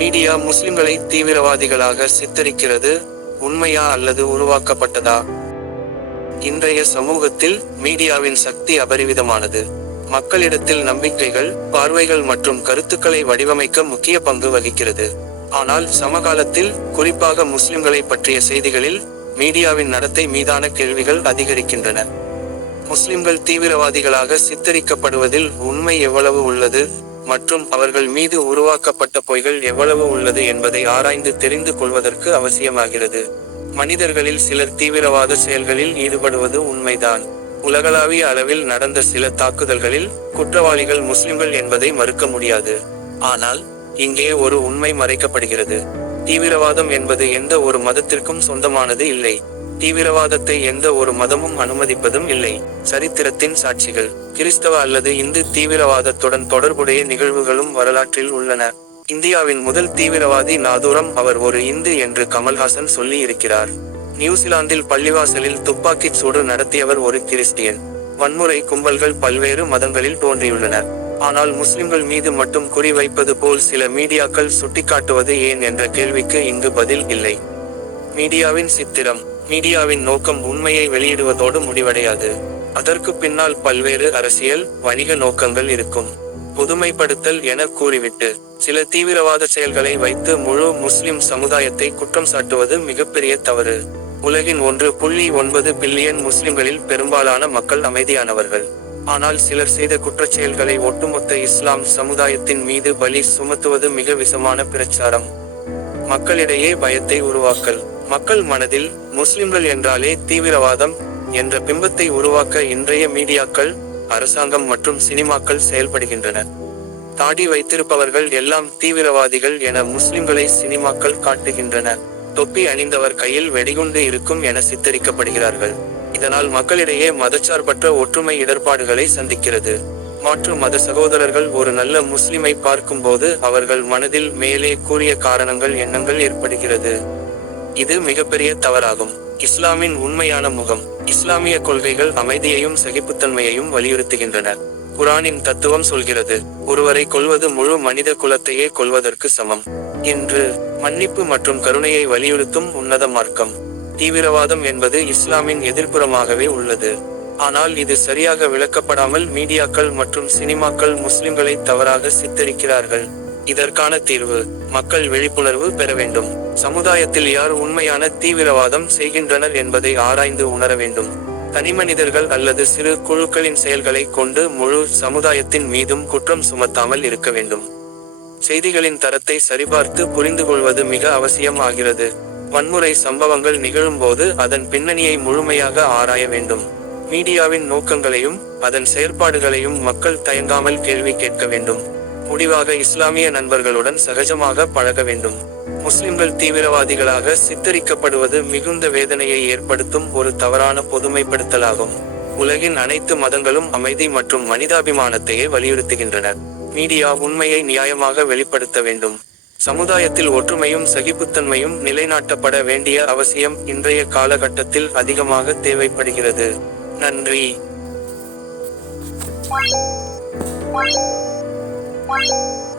Media முஸ்லிம்களை தீவிரவாதிகளாக சித்தரிக்கிறது உண்மையா அல்லது உருவாக்கப்பட்டதா? இன்றைய சமூகத்தில் மீடியாவின் சக்தி அபரிவிதமானது. மக்களிடத்தில் நம்பிக்கைகள் பார்வைகள் மற்றும் கருத்துக்களை வடிவமைக்க முக்கிய பங்கு வகிக்கிறது. ஆனால் சமகாலத்தில் குறிப்பாக முஸ்லிம்களை பற்றிய செய்திகளில் மீடியாவின் நடத்தை மீதான கேள்விகள் அதிகரிக்கின்றன. முஸ்லிம்கள் தீவிரவாதிகளாக சித்தரிக்கப்படுவதில் உண்மை எவ்வளவு உள்ளது? மற்றும் அவர்கள் மீது உருவாக்கப்பட்ட பொய்கள் எவ்வளவு உள்ளது என்பதை ஆராய்ந்து தெரிந்து கொள்வதற்கு அவசியமாகிறது. மனிதர்களில் சிலர் தீவிரவாத செயல்களில் ஈடுபடுவது உண்மைதான். உலகளாவிய அளவில் நடந்த சில தாக்குதல்களில் குற்றவாளிகள் முஸ்லிம்கள் என்பதை மறுக்க முடியாது. ஆனால் இங்கே ஒரு உண்மை மறைக்கப்படுகிறது. தீவிரவாதம் என்பது எந்த ஒரு மதத்திற்கும் சொந்தமானது இல்லை. தீவிரவாதத்தை எந்த ஒரு மதமும் அனுமதிப்பதும் இல்லை. சரித்திரத்தின் சாட்சிகள். கிறிஸ்தவ அல்லது இந்து தீவிரவாதத்துடன் தொடர்புடைய நிகழ்வுகளும் வரலாற்றில் உள்ளன. இந்தியாவின் முதல் தீவிரவாதி நாதூரம் அவர் ஒரு இந்து என்று கமல்ஹாசன் சொல்லி இருக்கிறார் நியூசிலாந்தில் பள்ளிவாசலில் துப்பாக்கிச் சூடு நடத்தியவர் ஒரு கிறிஸ்டியன். வன்முறை கும்பல்கள் பல்வேறு மதங்களில் தோன்றியுள்ளன. ஆனால் முஸ்லிம்கள் மீது மட்டும் குறிவைப்பது போல் சில மீடியாக்கள் சுட்டிக்காட்டுவது ஏன் என்ற கேள்விக்கு இங்கு பதில் இல்லை. மீடியாவின் சித்திரம். மீடியாவின் நோக்கம் உண்மையை வெளியிடுவதோடு முடிவடையாது. அதற்கு பின்னால் பல்வேறு அரசியல் வணிக நோக்கங்கள் இருக்கும். புதுமைப்படுத்தல் என கூறிவிட்டு சில தீவிரவாத செயல்களை வைத்து முழு முஸ்லிம் சமுதாயத்தை குற்றம் சாட்டுவது மிகப்பெரிய தவறு. உலகின் ஒன்று புள்ளி ஒன்பது பில்லியன் முஸ்லிம்களில் பெரும்பாலான மக்கள் அமைதியானவர்கள். ஆனால் சிலர் செய்த குற்றச் செயல்களை ஒட்டுமொத்த இஸ்லாம் சமுதாயத்தின் மீது பலி சுமத்துவது மிக விஷமான பிரச்சாரம். மக்களிடையே பயத்தை உருவாக்கல். மக்கள் மனதில் முஸ்லிம்கள் என்றாலே தீவிரவாதம் என்ற பிம்பத்தை உருவாக்க இன்றைய மீடியாக்கள் அரசாங்கம் மற்றும் சினிமாக்கள் செயல்படுகின்றன தாடி வைத்திருப்பவர்கள் எல்லாம் தீவிரவாதிகள் என முஸ்லிம்களை சினிமாக்கள் காட்டுகின்றன தொப்பி அணிந்தவர் கையில் வெடிகுண்டு இருக்கும் என சித்தரிக்கப்படுகிறார்கள். இதனால் மக்களிடையே மதச்சார்பற்ற ஒற்றுமை இடர்பாடுகளை சந்திக்கிறது. மாற்று மத சகோதரர்கள் ஒரு நல்ல முஸ்லிமை பார்க்கும்போது அவர்கள் மனதில் மேலே கூறிய காரணங்கள் எண்ணங்கள் ஏற்படுகிறது. இது மிகப்பெரிய தவறாகும். இஸ்லாமின் உண்மையான முகம் இஸ்லாமிய கொள்கைகள் அமைதியையும் சகிப்புத்தன்மையையும் வலியுறுத்துகின்றன. குரானின் தத்துவம் சொல்கிறது ஒருவரை கொல்வது முழு மனித குலத்தையே கொல்வதற்கு சமம். இன்று மன்னிப்பு மற்றும் கருணையை வலியுறுத்தும் உன்னத மார்க்கம். தீவிரவாதம் என்பது இஸ்லாமின் எதிர்ப்புறமாகவே உள்ளது. ஆனால் இது சரியாக விளக்கப்படாமல் மீடியாக்கள் மற்றும் சினிமாக்கள் முஸ்லிம்களை தவறாக சித்தரிக்கிறார்கள். இதற்கான தீர்வு மக்கள் விழிப்புணர்வு பெற வேண்டும். சமுதாயத்தில் யார் உண்மையான தீவிரவாதம் செய்கின்றனர் என்பதை ஆராய்ந்து உணர வேண்டும். தனிமனிதர்கள் அல்லது சிறு குழுக்களின் செயல்களை கொண்டு முழு சமுதாயத்தின் மீதும் குற்றம் சுமத்தாமல் இருக்க வேண்டும். செய்திகளின் தரத்தை சரிபார்த்து புரிந்து கொள்வது மிக அவசியம் ஆகிறது. வன்முறை சம்பவங்கள் நிகழும்போது அதன் பின்னணியை முழுமையாக ஆராய வேண்டும். மீடியாவின் நோக்கங்களையும் அதன் செயற்பாடுகளையும் மக்கள் தயங்காமல் கேள்வி கேட்க வேண்டும். முடிவாக இஸ்லாமிய நண்பர்களுடன் சகஜமாக பழக வேண்டும். முஸ்லிம்கள் தீவிரவாதிகளாக சித்தரிக்கப்படுவது மிகுந்த வேதனையை ஏற்படுத்தும் ஒரு தவறான பொதுமைப்படுத்தலாகும். உலகின் அனைத்து மதங்களும் அமைதி மற்றும் மனிதாபிமானத்தையே வலியுறுத்துகின்றனர் மீடியா உண்மையை நியாயமாக வெளிப்படுத்த வேண்டும். சமுதாயத்தில் ஒற்றுமையும் சகிப்புத்தன்மையும் நிலைநாட்டப்பட வேண்டிய அவசியம் இன்றைய காலகட்டத்தில் அதிகமாக தேவைப்படுகிறது. நன்றி. Bye.